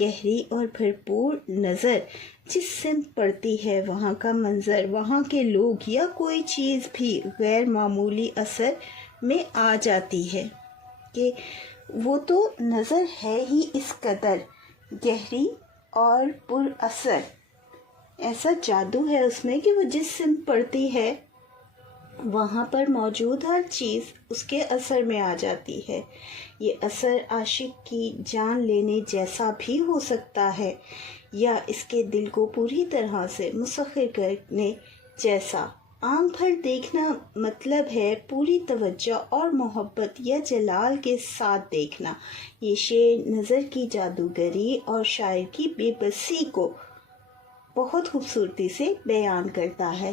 گہری اور بھرپور نظر جس سمت پڑتی ہے وہاں کا منظر، وہاں کے لوگ یا کوئی چیز بھی غیر معمولی اثر میں آ جاتی ہے کہ وہ تو نظر ہے ہی اس قدر گہری اور پر اثر، ایسا جادو ہے اس میں کہ وہ جس سمت پڑتی ہے وہاں پر موجود ہر چیز اس کے اثر میں آ جاتی ہے۔ یہ اثر عاشق کی جان لینے جیسا بھی ہو سکتا ہے یا اس کے دل کو پوری طرح سے مسخر کرنے جیسا۔ آنکھ بھر دیکھنا مطلب ہے پوری توجہ اور محبت یا جلال کے ساتھ دیکھنا۔ یہ شعر نظر کی جادوگری اور شاعر کی بے بسی کو بہت خوبصورتی سے بیان کرتا ہے۔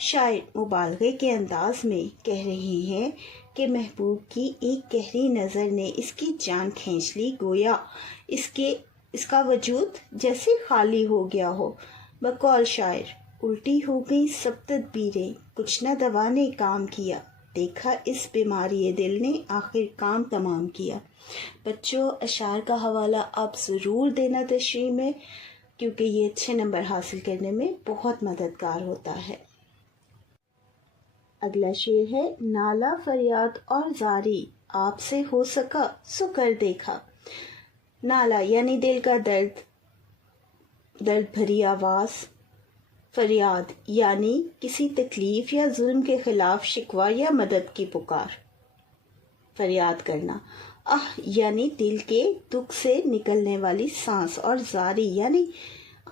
شاعر مبالغے کے انداز میں کہہ رہے ہیں کہ محبوب کی ایک گہری نظر نے اس کی جان کھینچ لی، گویا اس کا وجود جیسے خالی ہو گیا ہو۔ بقول شاعر، الٹی ہو گئی سب تدبیریں، کچھ نہ دوا نے کام کیا، دیکھا اس بیماری دل نے آخر کام تمام کیا۔ بچوں، اشعار کا حوالہ آپ ضرور دینا تشریح میں، کیونکہ یہ اچھے نمبر حاصل کرنے میں بہت مددگار ہوتا ہے۔ اگلا شعر ہے، نالا فریاد اور زاری آپ سے ہو سکا سو کر دیکھا۔ نالا یعنی دل کا درد بھری آواز، فریاد یعنی کسی تکلیف یا ظلم کے خلاف شکوہ یا مدد کی پکار، فریاد کرنا۔ آہ یعنی دل کے دکھ سے نکلنے والی سانس، اور زاری یعنی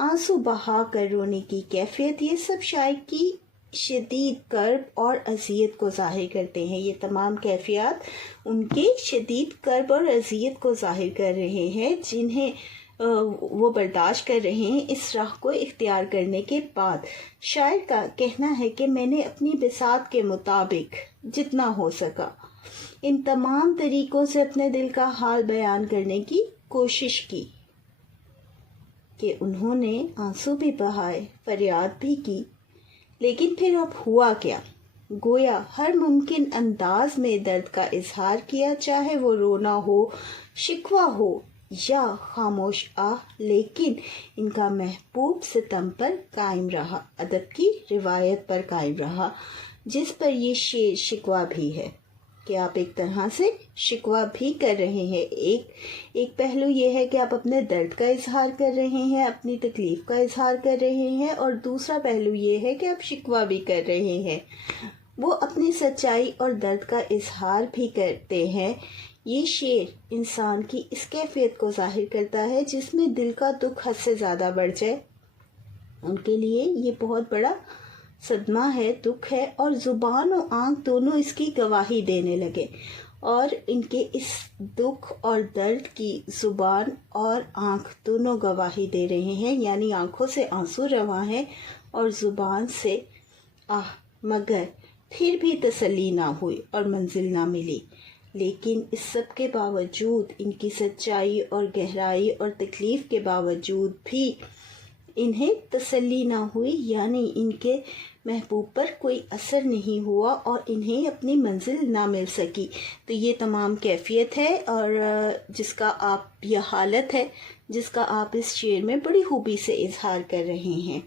آنسو بہا کر رونے کی کیفیت۔ یہ سب شاعر کی شدید کرب اور اذیت کو ظاہر کرتے ہیں۔ یہ تمام کیفیات ان کے شدید کرب اور اذیت کو ظاہر کر رہے ہیں جنہیں وہ برداشت کر رہے ہیں اس راہ کو اختیار کرنے کے بعد۔ شاعر کا کہنا ہے کہ میں نے اپنی بساط کے مطابق جتنا ہو سکا ان تمام طریقوں سے اپنے دل کا حال بیان کرنے کی کوشش کی، کہ انہوں نے آنسو بھی بہائے، فریاد بھی کی، لیکن پھر اب ہوا کیا؟ گویا ہر ممکن انداز میں درد کا اظہار کیا، چاہے وہ رونا ہو، شکوہ ہو یا خاموش آہ، لیکن ان کا محبوب ستم پر قائم رہا، ادب کی روایت پر قائم رہا، جس پر یہ شعر شکوہ بھی ہے کہ آپ ایک طرح سے شکوہ بھی کر رہے ہیں۔ ایک پہلو یہ ہے کہ آپ اپنے درد کا اظہار کر رہے ہیں، اپنی تکلیف کا اظہار کر رہے ہیں، اور دوسرا پہلو یہ ہے کہ آپ شکوہ بھی کر رہے ہیں، وہ اپنی سچائی اور درد کا اظہار بھی کرتے ہیں۔ یہ شعر انسان کی اس کیفیت کو ظاہر کرتا ہے جس میں دل کا دکھ حد سے زیادہ بڑھ جائے۔ ان کے لیے یہ بہت بڑا صدمہ ہے، دکھ ہے، اور زبان و آنکھ دونوں اس کی گواہی دینے لگے، اور ان کے اس دکھ اور درد کی زبان اور آنکھ دونوں گواہی دے رہے ہیں، یعنی آنکھوں سے آنسو رواں ہیں اور زبان سے آہ، مگر پھر بھی تسلی نہ ہوئی اور منزل نہ ملی۔ لیکن اس سب کے باوجود، ان کی سچائی اور گہرائی اور تکلیف کے باوجود بھی انہیں تسلی نہ ہوئی، یعنی ان کے محبوب پر کوئی اثر نہیں ہوا اور انہیں اپنی منزل نہ مل سکی۔ تو یہ تمام کیفیت ہے اور یہ حالت ہے جس کا آپ اس شعر میں بڑی خوبی سے اظہار کر رہے ہیں۔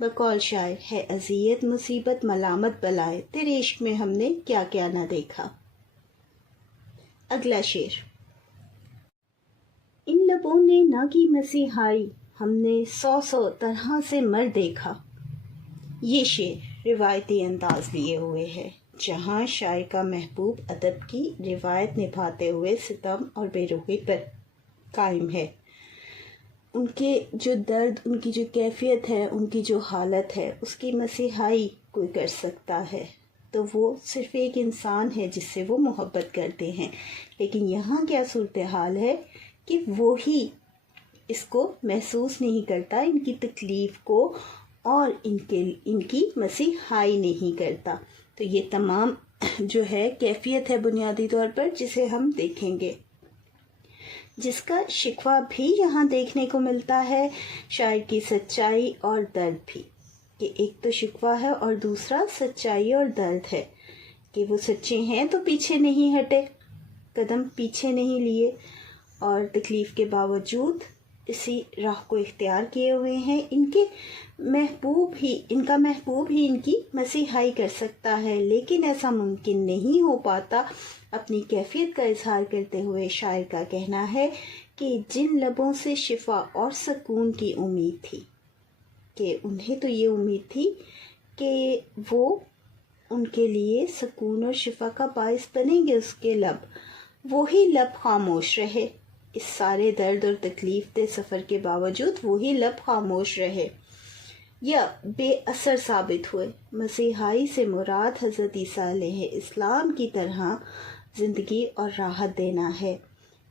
بقول شاعر، ہے اذیت مصیبت ملامت بلائے، تیرے عشق میں ہم نے کیا کیا نہ دیکھا۔ اگلا شعر، ان لبوں نے نہ کی مسیحائی، ہم نے 100 طرح سے مر دیکھا۔ یہ شعر روایتی انداز لیے ہوئے ہے، جہاں شاعر کا محبوب ادب کی روایت نبھاتے ہوئے ستم اور بے رخی پر قائم ہے۔ ان کے جو درد، ان کی جو کیفیت ہے، ان کی جو حالت ہے، اس کی مسیحائی کوئی کر سکتا ہے تو وہ صرف ایک انسان ہے جس سے وہ محبت کرتے ہیں، لیکن یہاں کیا صورتحال ہے کہ وہی اس کو محسوس نہیں کرتا، ان کی تکلیف کو، اور ان کی مسیحائی نہیں کرتا۔ تو یہ تمام جو ہے کیفیت ہے بنیادی طور پر جسے ہم دیکھیں گے، جس کا شکوہ بھی یہاں دیکھنے کو ملتا ہے، شاعر کی سچائی اور درد بھی، کہ ایک تو شکوہ ہے اور دوسرا سچائی اور درد ہے، کہ وہ سچے ہیں تو پیچھے نہیں ہٹے، قدم پیچھے نہیں لیے، اور تکلیف کے باوجود اسی راہ کو اختیار کیے ہوئے ہیں، ان کا محبوب ہی ان کی مسیحائی کر سکتا ہے، لیکن ایسا ممکن نہیں ہو پاتا۔ اپنی کیفیت کا اظہار کرتے ہوئے شاعر کا کہنا ہے کہ جن لبوں سے شفا اور سکون کی امید تھی، کہ انہیں تو یہ امید تھی کہ وہ ان کے لیے سکون اور شفا کا باعث بنیں گے اس کے لب، وہی لب خاموش رہے۔ اس سارے درد اور تکلیف دہ سفر کے باوجود وہی لب خاموش رہے یا بے اثر ثابت ہوئے۔ مسیحائی سے مراد حضرت عیسیٰ علیہ السلام کی طرح زندگی اور راحت دینا ہے،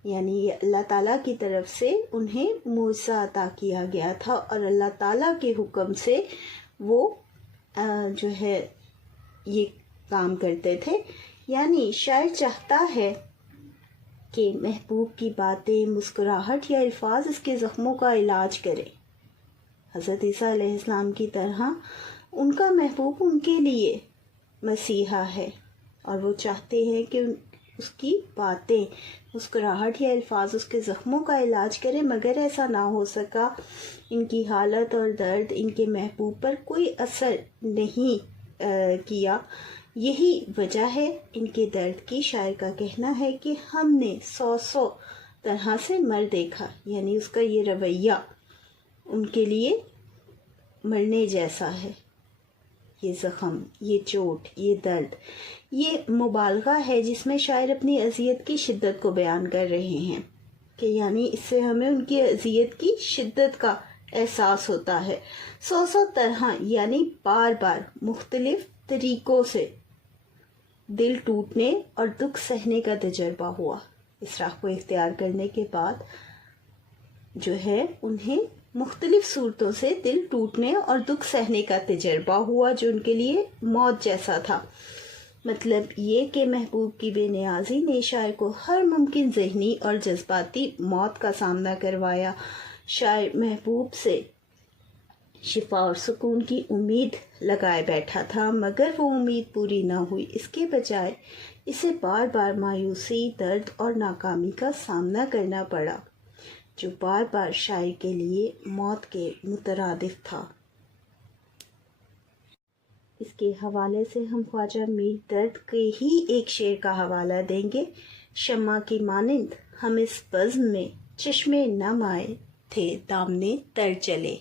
یعنی یہ اللہ تعالیٰ کی طرف سے انہیں معجزہ عطا کیا گیا تھا اور اللہ تعالیٰ کے حکم سے وہ یہ کام کرتے تھے۔ یعنی شاعر چاہتا ہے کہ محبوب کی باتیں، مسکراہٹ یا الفاظ اس کے زخموں کا علاج کرے۔ حضرت عیسیٰ علیہ السلام کی طرح ان کا محبوب ان کے لیے مسیحا ہے، اور وہ چاہتے ہیں کہ اس کی باتیں، مسکراہٹ یا الفاظ اس کے زخموں کا علاج کرے، مگر ایسا نہ ہو سکا۔ ان کی حالت اور درد ان کے محبوب پر کوئی اثر نہیں کیا، یہی وجہ ہے ان کے درد کی۔ شاعر کا کہنا ہے کہ ہم نے 100 طرح سے مر دیکھا، یعنی اس کا یہ رویہ ان کے لیے مرنے جیسا ہے۔ یہ زخم، یہ چوٹ، یہ درد، یہ مبالغہ ہے جس میں شاعر اپنی اذیت کی شدت کو بیان کر رہے ہیں، کہ یعنی اس سے ہمیں ان کی اذیت کی شدت کا احساس ہوتا ہے۔ 100 طرح یعنی بار بار مختلف طریقوں سے دل ٹوٹنے اور دکھ سہنے کا تجربہ ہوا۔ اس راہ کو اختیار کرنے کے بعد انہیں مختلف صورتوں سے دل ٹوٹنے اور دکھ سہنے کا تجربہ ہوا، جو ان کے لیے موت جیسا تھا۔ مطلب یہ کہ محبوب کی بے نیازی نے شاعر کو ہر ممکن ذہنی اور جذباتی موت کا سامنا کروایا۔ شاعر محبوب سے شفا اور سکون کی امید لگائے بیٹھا تھا، مگر وہ امید پوری نہ ہوئی۔ اس کے بجائے اسے بار بار مایوسی، درد اور ناکامی کا سامنا کرنا پڑا، جو بار بار شاعر کے لیے موت کے مترادف تھا۔ اس کے حوالے سے ہم خواجہ میر درد کے ہی ایک شعر کا حوالہ دیں گے۔ شمع کی مانند ہم اس بزم میں چشمے نم آئے تھے، دامنے تر چلے۔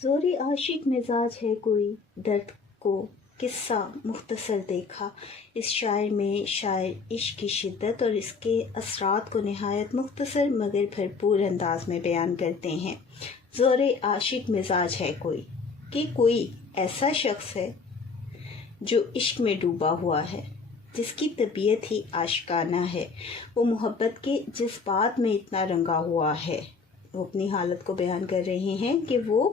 زوری عاشق مزاج ہے کوئی، درد کو قصہ مختصر دیکھا۔ اس شاعر میں شاعر عشق کی شدت اور اس کے اثرات کو نہایت مختصر مگر بھرپور انداز میں بیان کرتے ہیں۔ زور عاشق مزاج ہے کوئی، کہ کوئی ایسا شخص ہے جو عشق میں ڈوبا ہوا ہے، جس کی طبیعت ہی عاشقانہ ہے، وہ محبت کے جذبات میں اتنا رنگا ہوا ہے۔ وہ اپنی حالت کو بیان کر رہے ہیں کہ وہ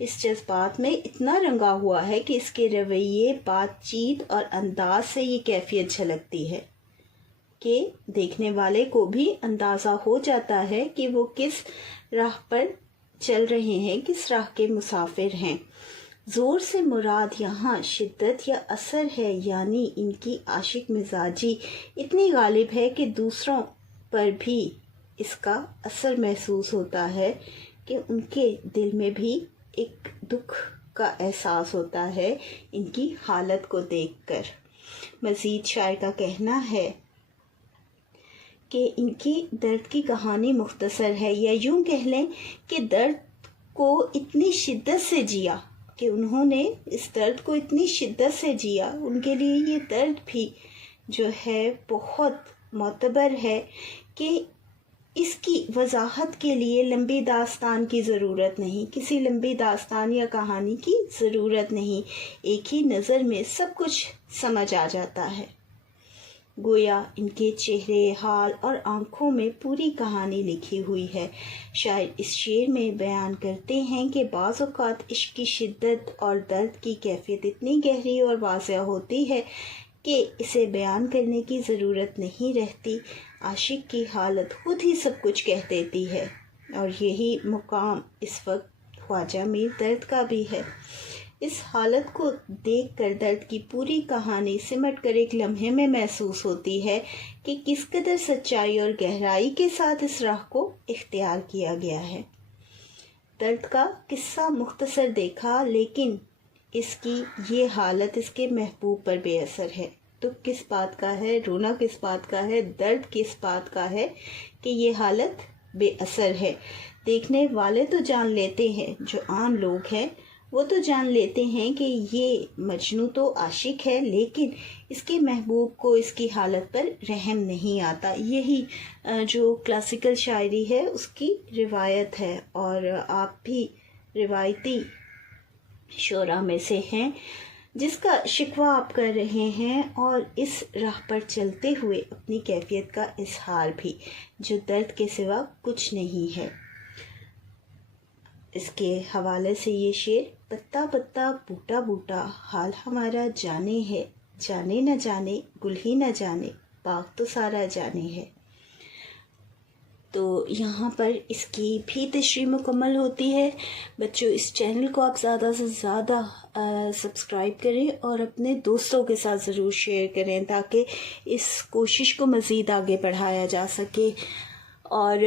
اس جذبات میں اتنا رنگا ہوا ہے کہ اس کے رویے، بات چیت اور انداز سے یہ کیفیت جھلکتی ہے کہ دیکھنے والے کو بھی اندازہ ہو جاتا ہے کہ وہ کس راہ پر چل رہے ہیں، کس راہ کے مسافر ہیں۔ زور سے مراد یہاں شدت یا اثر ہے، یعنی ان کی عاشق مزاجی اتنی غالب ہے کہ دوسروں پر بھی اس کا اثر محسوس ہوتا ہے، کہ ان کے دل میں بھی ایک دکھ کا احساس ہوتا ہے ان کی حالت کو دیکھ کر۔ مزید شاعر کا کہنا ہے کہ ان کی درد کی کہانی مختصر ہے، یا یوں کہہ لیں کہ درد کو اتنی شدت سے جیا کہ انہوں نے اس درد کو اتنی شدت سے جیا، ان کے لیے یہ درد بھی جو ہے بہت معتبر ہے، کہ اس کی وضاحت کے لیے لمبی داستان کی ضرورت نہیں، کسی لمبی داستان یا کہانی کی ضرورت نہیں، ایک ہی نظر میں سب کچھ سمجھ آ جاتا ہے۔ گویا ان کے چہرے، حال اور آنکھوں میں پوری کہانی لکھی ہوئی ہے۔ شاعر اس شعر میں بیان کرتے ہیں کہ بعض اوقات عشق کی شدت اور درد کی کیفیت اتنی گہری اور واضح ہوتی ہے کہ اسے بیان کرنے کی ضرورت نہیں رہتی، عاشق کی حالت خود ہی سب کچھ کہہ دیتی ہے، اور یہی مقام اس وقت خواجہ میر درد کا بھی ہے۔ اس حالت کو دیکھ کر درد کی پوری کہانی سمٹ کر ایک لمحے میں محسوس ہوتی ہے کہ کس قدر سچائی اور گہرائی کے ساتھ اس راہ کو اختیار کیا گیا ہے۔ درد کا قصہ مختصر دیکھا، لیکن اس کی یہ حالت اس کے محبوب پر بے اثر ہے۔ دکھ کس بات کا ہے، رونا کس بات کا ہے، درد کس بات کا ہے کہ یہ حالت بے اثر ہے۔ دیکھنے والے تو جان لیتے ہیں، جو عام لوگ ہیں وہ تو جان لیتے ہیں کہ یہ مجنوں تو عاشق ہے، لیکن اس کے محبوب کو اس کی حالت پر رحم نہیں آتا۔ یہی جو کلاسیکل شاعری ہے اس کی روایت ہے، اور آپ بھی روایتی شعراء میں سے ہیں جس کا شکوہ آپ کر رہے ہیں، اور اس راہ پر چلتے ہوئے اپنی کیفیت کا اظہار بھی، جو درد کے سوا کچھ نہیں ہے۔ اس کے حوالے سے یہ شعر: پتا پتا بوٹا بوٹا حال ہمارا جانے ہے، جانے نہ جانے گل ہی نہ جانے باغ تو سارا جانے ہے۔ تو یہاں پر اس کی بھی تشریح مکمل ہوتی ہے۔ بچوں، اس چینل کو آپ زیادہ سے زیادہ سبسکرائب کریں اور اپنے دوستوں کے ساتھ ضرور شیئر کریں تاکہ اس کوشش کو مزید آگے بڑھایا جا سکے۔ اور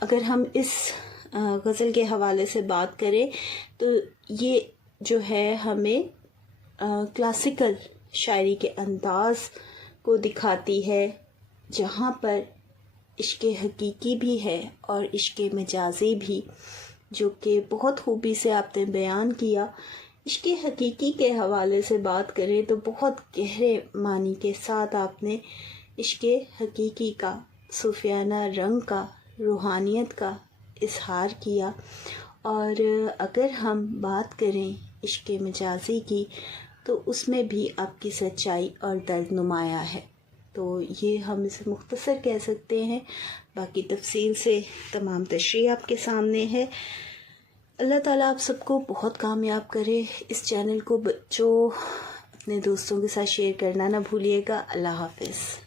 اگر ہم اس غزل کے حوالے سے بات کریں تو یہ جو ہے ہمیں کلاسیکل شاعری کے انداز کو دکھاتی ہے، جہاں پر عشق حقیقی بھی ہے اور عشق مجازی بھی، جو کہ بہت خوبی سے آپ نے بیان کیا۔ عشق حقیقی کے حوالے سے بات کریں تو بہت گہرے معنی کے ساتھ آپ نے عشق حقیقی کا، صوفیانہ رنگ کا، روحانیت کا اظہار کیا۔ اور اگر ہم بات کریں عشق مجازی کی تو اس میں بھی آپ کی سچائی اور درد نمایاں ہے۔ تو یہ ہم اسے مختصر کہہ سکتے ہیں، باقی تفصیل سے تمام تشریح آپ کے سامنے ہے۔ اللہ تعالیٰ آپ سب کو بہت کامیاب کرے۔ اس چینل کو بچوں اپنے دوستوں کے ساتھ شیئر کرنا نہ بھولیے گا۔ اللہ حافظ۔